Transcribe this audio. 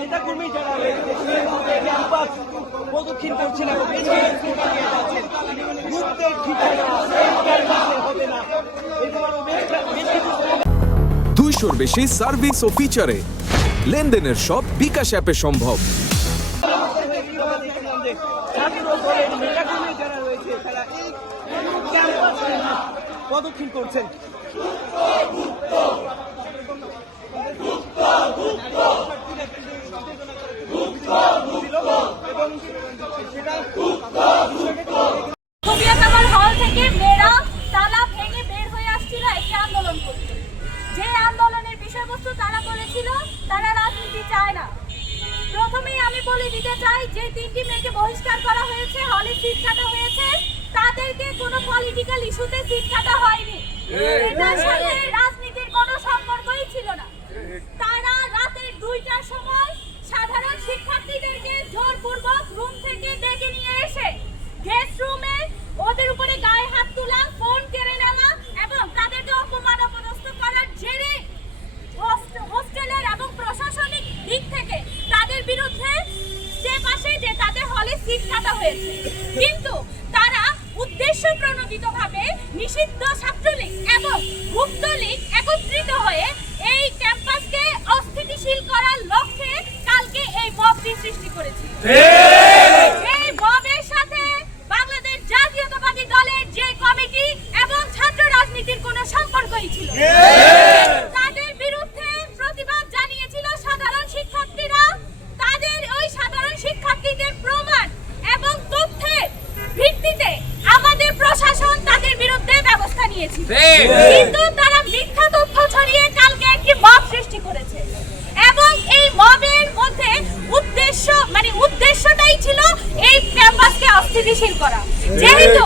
নেতাকর্মী যারা প্রদক্ষিণ করছেন এবং 200-র বেশি সার্ভিস ও ফিচারে লেনদেনের সব বিকাশ অ্যাপে সম্ভব। প্রদক্ষিণ করছেন। হল থেকে মেয়েরা তালা ভেঙে বের হয়ে আসছিল একটি আন্দোলন করতে। যে আন্দোলনের বিষয়বস্তু তারা বলেছিল তারা রাজনীতি চায় না। প্রথমেই আমি বলে দিতে চাই, যে 3টি মেয়েকে বহিষ্কার করা হয়েছে, হলে সিট কাটা হয়েছে, তাদেরকে কোনো পলিটিক্যাল ইস্যুতে সিট কাটা হয়নি। এটার সাথে রাজনীতির কোনো সম্পর্কই ছিল না। তারা রাতের 2টার সময় সাধারণ শিক্ষার্থীদেরকে জোরপূর্বক রুম থেকে ডেকে নিয়ে এসে গেস্ট রুমে ওদের উপরে গায়ে হাত তোলা, ফোন কেড়ে নেওয়া এবং তাদেরকে অপমান অপদস্থ করার জেরে হোস্টেলের এবং প্রশাসনিক দিক থেকে তাদের বিরুদ্ধে স্টেপ আসে যে তাদের হলে সিট কাটা হয়েছে। কিন্তু তারা উদ্দেশ্য প্রণোদিতভাবে নিষিদ্ধ ছাত্রলীগ এবং মুক্তলীগ একত্রিত হয়ে এই ক্যাম্পাসকে অস্থিতিশীল করার লক্ষ্যে কালকে এই মবটি সৃষ্টি করেছে। এই মবের সাথে বাংলাদেশ জাতীয়তাবাদী দলের যে কমিটি এবং ছাত্র রাজনীতির কোনো সম্পর্কই ছিল। তাদের বিরুদ্ধে প্রতিবাদ জানিয়েছিল সাধারণ শিক্ষার্থীরা। তাদের ওই সাধারণ শিক্ষার্থীদের প্রমাণ এবং তথ্যের ভিত্তিতে আমাদের প্রশাসন তাদের বিরুদ্ধে ব্যবস্থা নিয়েছে। কিন্তু তারা মিথ্যা তথ্য ছড়িয়ে কালকে একটি মব সৃষ্টি করেছে এবং এই মবের মধ্যে উদ্দেশ্যটাই ছিল এই ক্যাম্পাসকে অস্থিতিশীল করা। যেহেতু